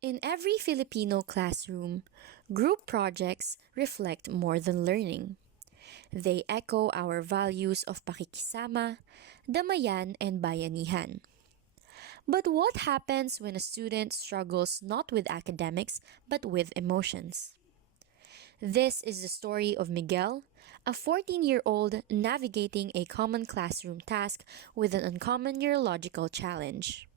In every Filipino classroom, group projects reflect more than learning. They echo our values of pakikisama, damayan, and bayanihan. But what happens when a student struggles not with academics but with emotions? This is the story of Miguel, a 14-year-old navigating a common classroom task with an uncommon neurological challenge.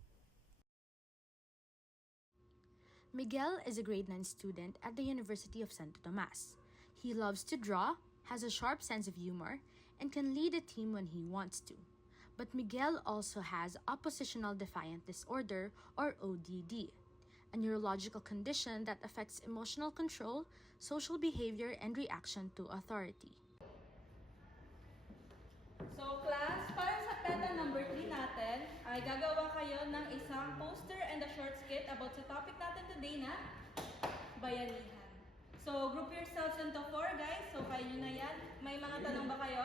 Miguel is a grade 9 student at the University of Santo Tomas. He loves to draw, has a sharp sense of humor, and can lead a team when he wants to. But Miguel also has oppositional defiant disorder, or ODD, a neurological condition that affects emotional control, social behavior, and reaction to authority. So class, para sa PETA number 3 natin, ay gagawa kayo ng isang poster and a short skit about sa topic natin today na bayanihan. So group yourselves into 4 guys. So kayo nyo na yan. May mga tanong ba kayo?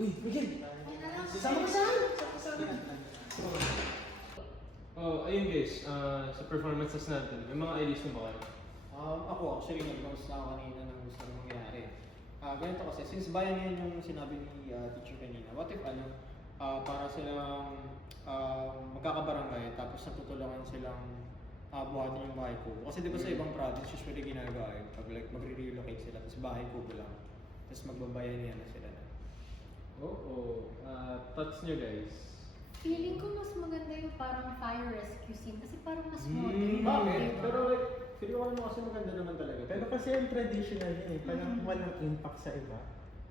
Uy, Miguel! Sama ka sa akin! Oh, ayun guys, sa performances natin, may mga ideas na ba kayo? Ako actually nag-post na ako kanina ng gusto na mangyari. Ganito kasi, since bayan yan yung sinabi ni teacher kanina, what if para silang magkakabarangay tapos natutulungan silang buhatin yung bahay kubo. Kasi di ba sa ibang province usually ginagawa yun, pag like magre-relocate sila, tapos bahay kubo lang. Tapos magbabayanihan na sila na. Oo, thoughts nyo guys? Feeling ko mas maganda yung parang fire rescue scene kasi parang mas modern. Bakit? Pero like, feeling ko naman kasi maganda naman talaga. Pero kasi yung traditional yun eh, parang walang impact sa iba.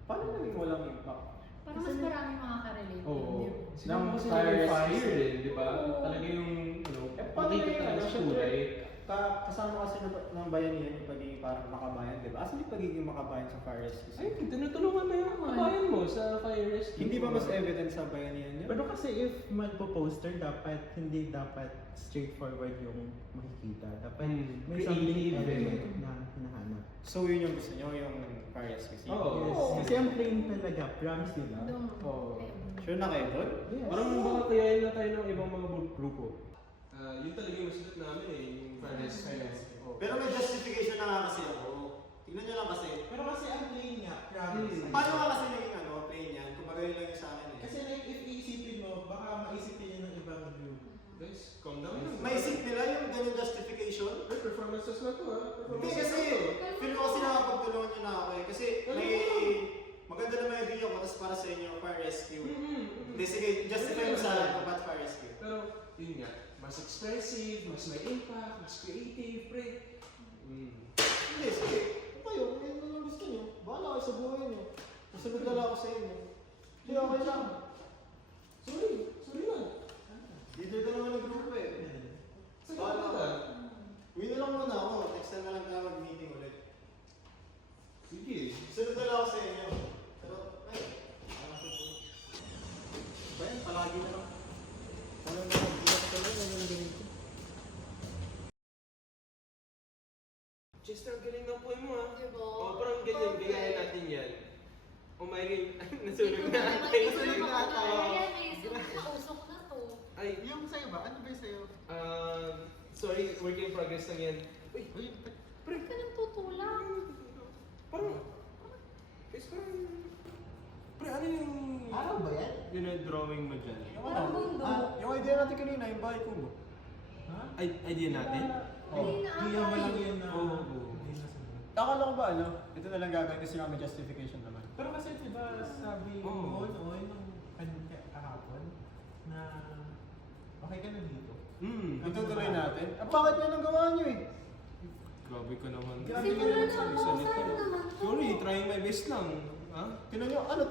Paano naging walang impact? Parang mas marami makaka-relate. Oo. Sila mo kasi Fire fire din, di ba? Talaga yung, paano makita yung talaga sa syempre, kulay. kasama kasi ng bayanihan yung pagiging parang makabayan, di ba? Asan yung pagiging makabayan sa fire rescue? Ay, tinutulungan mo yung kabayan mo sa fire rescue. Hindi ba mas evident sa bayanihan yun? Pero kasi if magpo-poster, hindi dapat straightforward yung makikita. Dapat may something Creative element na hinahanap. So yun yung gusto nyo, yung fire rescue scene? Oo. Yes, kasi ang plain talaga, promise nila. Oo. Sure na kayo doon? Yes. Parang baka kayain na tayo ng ibang mga grupo. Yun talaga yung masulat namin eh, yung fire rescue. Pero may justification na nga kasi ako. Tignan nyo lang kasi. Pero kasi ang plain nga, promise. Paano nga kasi naging plain yan? Kung magaling lang yun sa akin eh. Kasi like, if iisipin mo, baka maisipin yun ng ibang group. Guys, calm down lang. Maisip nila yung ganyung justification? Ay, performances na to ha. Hindi kasi, feel ko kasi nakapagtulungan nyo na ako eh. Kasi may maganda naman yung video ko, tapos para sa inyo, fire rescue. Hindi, sige, justify mo sa akin kung ba't fire rescue. Pero, yun nga, mas expressive, mas may impact, mas creative, pre. Hindi, sige. Kung kayo, kung yan lang gusto nyo, bahala kayo sa buhay nyo. Masunod na lang ako sa inyo. Hindi, okay lang. Sorry na. Dito ka naman ng grupo eh. Sige Bahala ka. ka. Uwi na lang muna ako. Next time na lang tayo mag-meeting ulit. Sige. Sunod na lang ako sa inyo. Pero, ay, bayan, palagi na lang. Alam mo, bilang ka lang, ano yung ganito? Chester, ang galing ng poem mo ha. Diba? Oh, parang ganyan, gayahin natin yan. Oh my God, nasunog na ata. Nasunog na ata. Ayan eh, usok na to. Ay, Yung sa'yo ba? Ano ba yung sa'yo? sorry, work in progress lang yan. Uy, Pre, ka nang tutulak. parang, guys, parang, pre, ano yung, Araw ba yan? yun ang drawing mo dyan? Parang mundo. Yung idea natin kanina, yung bahay ko mo. Ha? Ay, idea natin? Hindi na Hindi mo lang ata. yun na... Oo. Hindi na sunod. Akala ko ba ano? Ito na lang gagawin kasi nga may justification naman. Pero kasi diba sabi Oo. mo noon nung kahapon na okay ka na dito. Itutuloy natin. Ang bakit nyo nang gawa nyo eh? Grabe ka naman. Simulan na ako. Salita. Saan naman to? Sorry, trying my best lang. Ha? Tinan nyo, ano?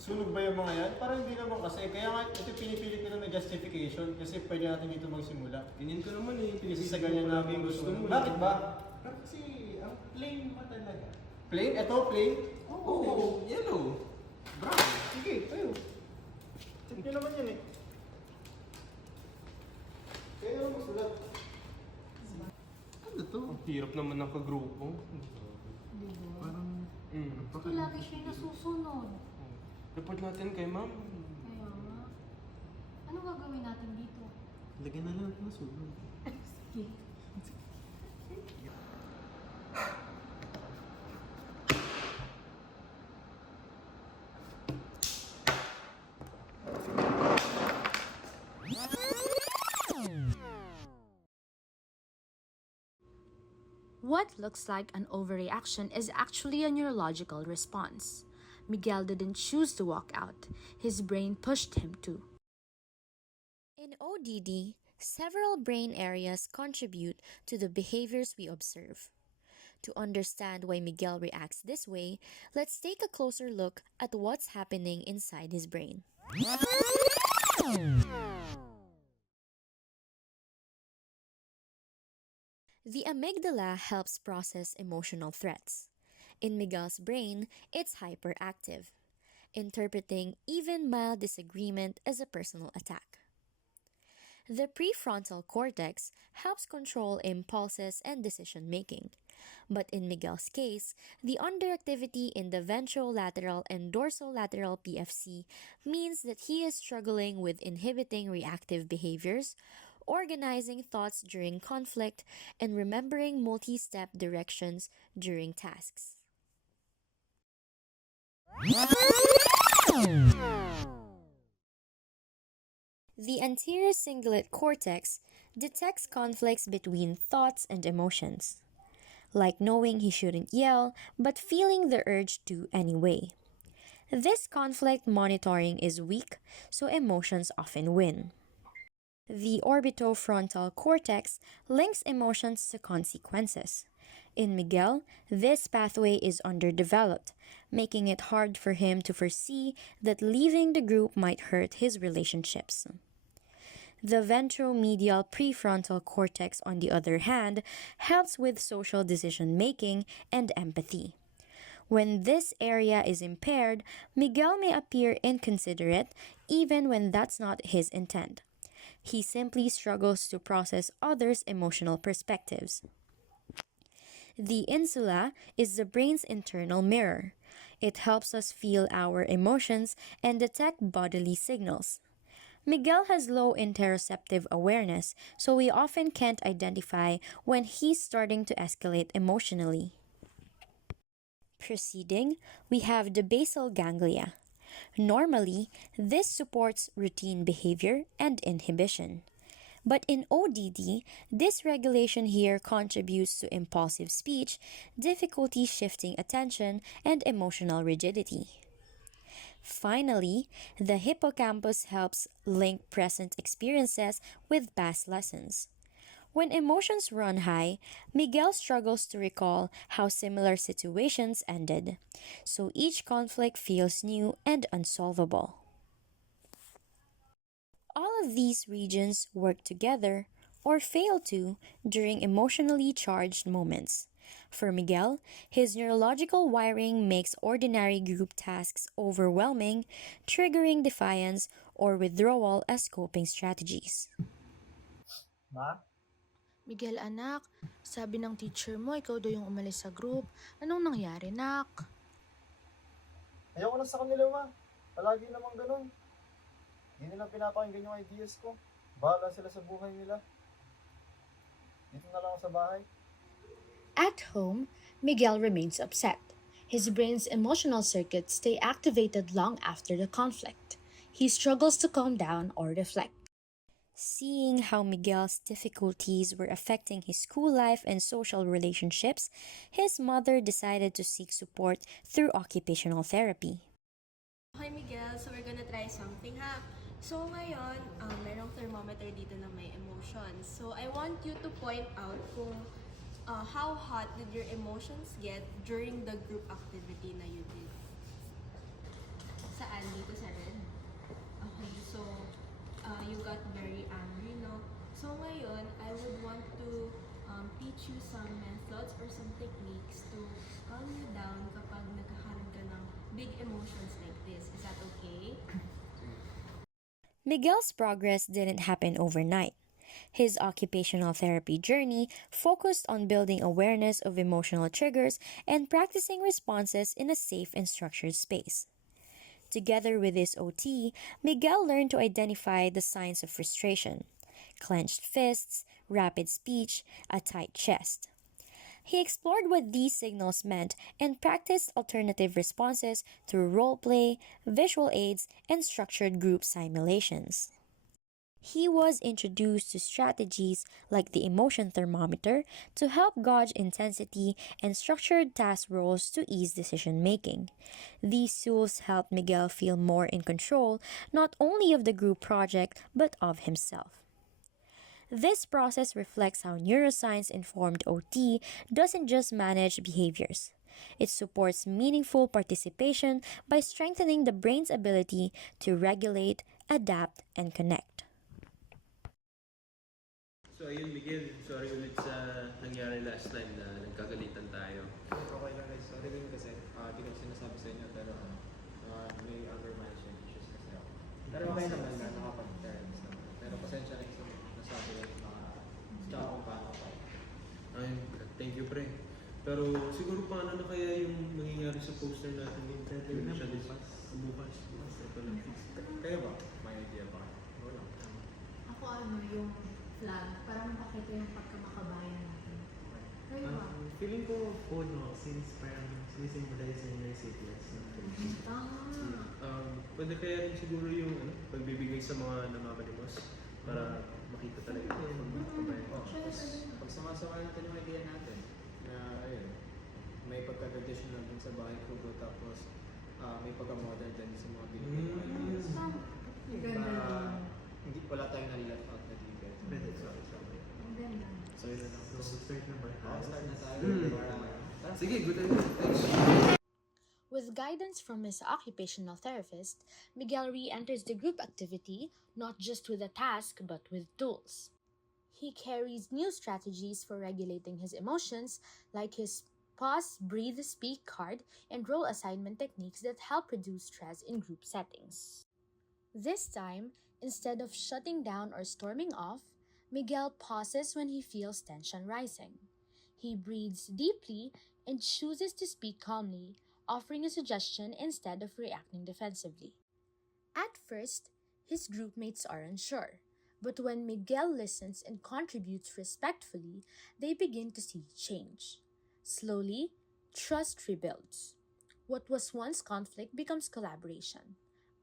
Sunog ba yung mga yan? Parang hindi naman kasi. Kaya nga ito pinipilit nila na justification kasi pwede natin dito magsimula. Ganyan ka naman eh. Kasi sa ganyan namin gusto mo. mo. Bakit ba? Pero kasi ang plain mo talaga. Plain? Ito, plain? Oo, yellow. Brown. Sige, tayo. Check nyo naman yan eh. Kaya naman masulat. Ano to? Ang hirap naman ng kagrupo. Diba? Parang, Ito lagi siya nasusunod. report natin kay ma'am. Kaya nga. Ano gagawin natin dito? Lagyan na lang ng sunog. What looks like an overreaction is actually a neurological response. Miguel didn't choose to walk out, his brain pushed him to. In ODD, several brain areas contribute to the behaviors we observe. To understand why Miguel reacts this way, let's take a closer look at what's happening inside his brain. The amygdala helps process emotional threats. In Miguel's brain, it's hyperactive, interpreting even mild disagreement as a personal attack. The prefrontal cortex helps control impulses and decision making. But in Miguel's case, the underactivity in the ventrolateral and dorsolateral PFC means that he is struggling with inhibiting reactive behaviors, organizing thoughts during conflict, and remembering multi step directions during tasks. The anterior cingulate cortex detects conflicts between thoughts and emotions, like knowing he shouldn't yell but feeling the urge to anyway. This conflict monitoring is weak, so emotions often win. The orbitofrontal cortex links emotions to consequences. In Miguel, this pathway is underdeveloped, making it hard for him to foresee that leaving the group might hurt his relationships. The ventromedial prefrontal cortex, on the other hand, helps with social decision making and empathy. When this area is impaired, Miguel may appear inconsiderate even when that's not his intent. He simply struggles to process others' emotional perspectives. The insula is the brain's internal mirror. It helps us feel our emotions and detect bodily signals. Miguel has low interoceptive awareness, so we often can't identify when he's starting to escalate emotionally. Proceeding, we have the basal ganglia. Normally, this supports routine behavior and inhibition. But in ODD, dysregulation here contributes to impulsive speech, difficulty shifting attention, and emotional rigidity. Finally, the hippocampus helps link present experiences with past lessons. When emotions run high, Miguel struggles to recall how similar situations ended, so each conflict feels new and unsolvable. All of these regions work together, or fail to, during emotionally charged moments. For Miguel, his neurological wiring makes ordinary group tasks overwhelming, triggering defiance or withdrawal as coping strategies. Ma? Miguel anak, sabi ng teacher mo ikaw daw yung umalis sa group. Anong nangyari, nak? Ayoko na sa kanila, ma. Palagi namang ganun. Hindi nila pinapakinggan yung ideas ko. Bahala sila sa buhay nila. Dito na lang ako sa bahay. At home, Miguel remains upset. His brain's emotional circuits stay activated long after the conflict. He struggles to calm down or reflect. Seeing how Miguel's difficulties were affecting his school life and social relationships, his mother decided to seek support through occupational therapy. Okay, Miguel, so we're gonna try something, ha? So ngayon, merong thermometer dito na may emotions. So I want you to point out kung how hot did your emotions get during the group activity na you did. Saan? Dito sa red? Okay, so you got very angry, no? So ngayon, I would want to teach you some methods or some techniques to calm you down kapag nagkakaroon ka ng big emotions like this. Is that okay? Miguel's progress didn't happen overnight. His occupational therapy journey focused on building awareness of emotional triggers and practicing responses in a safe and structured space. Together with his OT, Miguel learned to identify the signs of frustration: clenched fists, rapid speech, a tight chest. He explored what these signals meant and practiced alternative responses through role play, visual aids, and structured group simulations. He was introduced to strategies like the emotion thermometer to help gauge intensity and structured task roles to ease decision making. These tools helped Miguel feel more in control not only of the group project but of himself. This process reflects how neuroscience informed OT doesn't just manage behaviors. It supports meaningful participation by strengthening the brain's ability to regulate, adapt, and connect. So ayun Miguel, sorry ulit sa nangyari last time na nagkagalitan tayo. Okay lang guys, sorry din kasi di ko sinasabi sa inyo pero may anger management issues kasi ako. Pero okay naman na nakapag-terms naman. Pero pasensya na sa nasabi ko tsaka kung paano ako. Ayun, thank you pre. Pero siguro paano na kaya yung mangyayari sa poster natin yung siya bukas? Bukas. Ito lang. Kayo ba? May idea ba? Wala. Ako yung flag, para mapakita yung pagkamakabayan natin. Kayo ba? Feeling ko puno since parang sinisimbolize yung resilience ng Philippines. Tama. Pwede kaya rin siguro yung pagbibigay sa mga namamalimos para makita talaga yung pagkabayan. Pagsama-sama natin yung idea natin na ayun, may pagka-traditional dun sa bahay kubo tapos may pagka-modern din sa mga binigay na ideas. Tama. Ganda Para naman. hindi wala tayong nalileft out na detail. Sorry. Ang ganda. So yun na lang. So, start na ba? Start na tayo. Para Sige, good idea. Thanks. With guidance from his occupational therapist, Miguel re-enters the group activity not just with a task but with tools. He carries new strategies for regulating his emotions, like his pause, breathe, speak card and role assignment techniques that help reduce stress in group settings. This time, instead of shutting down or storming off, Miguel pauses when he feels tension rising. He breathes deeply and chooses to speak calmly, offering a suggestion instead of reacting defensively. At first, his group mates are unsure, but when Miguel listens and contributes respectfully, they begin to see change. Slowly, trust rebuilds. What was once conflict becomes collaboration,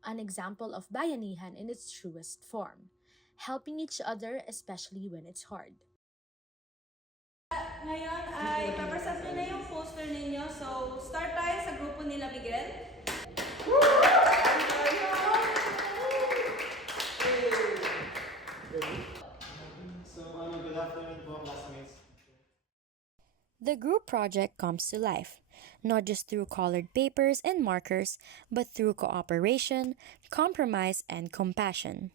an example of bayanihan in its truest form, helping each other especially when it's hard. Ngayon ay papresent nyo na yung poster ninyo. So, start tayo sa grupo nila Miguel. So, good afternoon po, classmates. The group project comes to life, not just through colored papers and markers, but through cooperation, compromise, and compassion.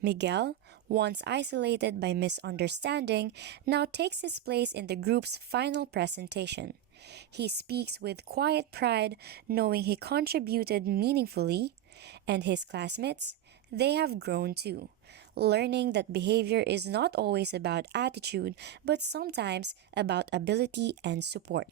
Miguel, once isolated by misunderstanding, now takes his place in the group's final presentation. He speaks with quiet pride, knowing he contributed meaningfully, and his classmates, they have grown too, learning that behavior is not always about attitude, but sometimes about ability and support.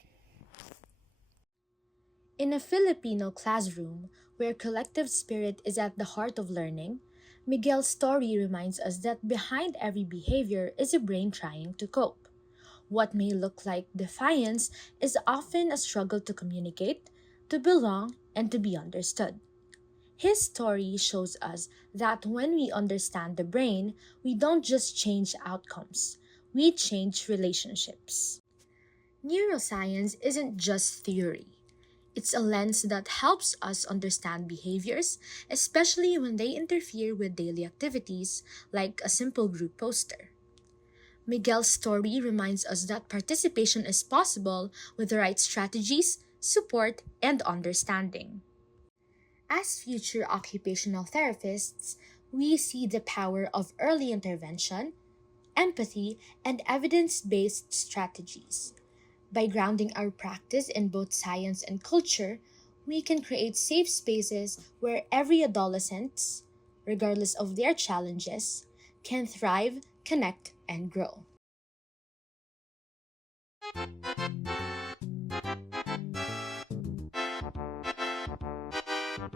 In a Filipino classroom where collective spirit is at the heart of learning, Miguel's story reminds us that behind every behavior is a brain trying to cope. What may look like defiance is often a struggle to communicate, to belong, and to be understood. His story shows us that when we understand the brain, we don't just change outcomes, we change relationships. Neuroscience isn't just theory. It's a lens that helps us understand behaviors, especially when they interfere with daily activities like a simple group poster. Miguel's story reminds us that participation is possible with the right strategies, support, and understanding. As future occupational therapists, we see the power of early intervention, empathy, and evidence based strategies. By grounding our practice in both science and culture, we can create safe spaces where every adolescent, regardless of their challenges, can thrive, connect, and grow.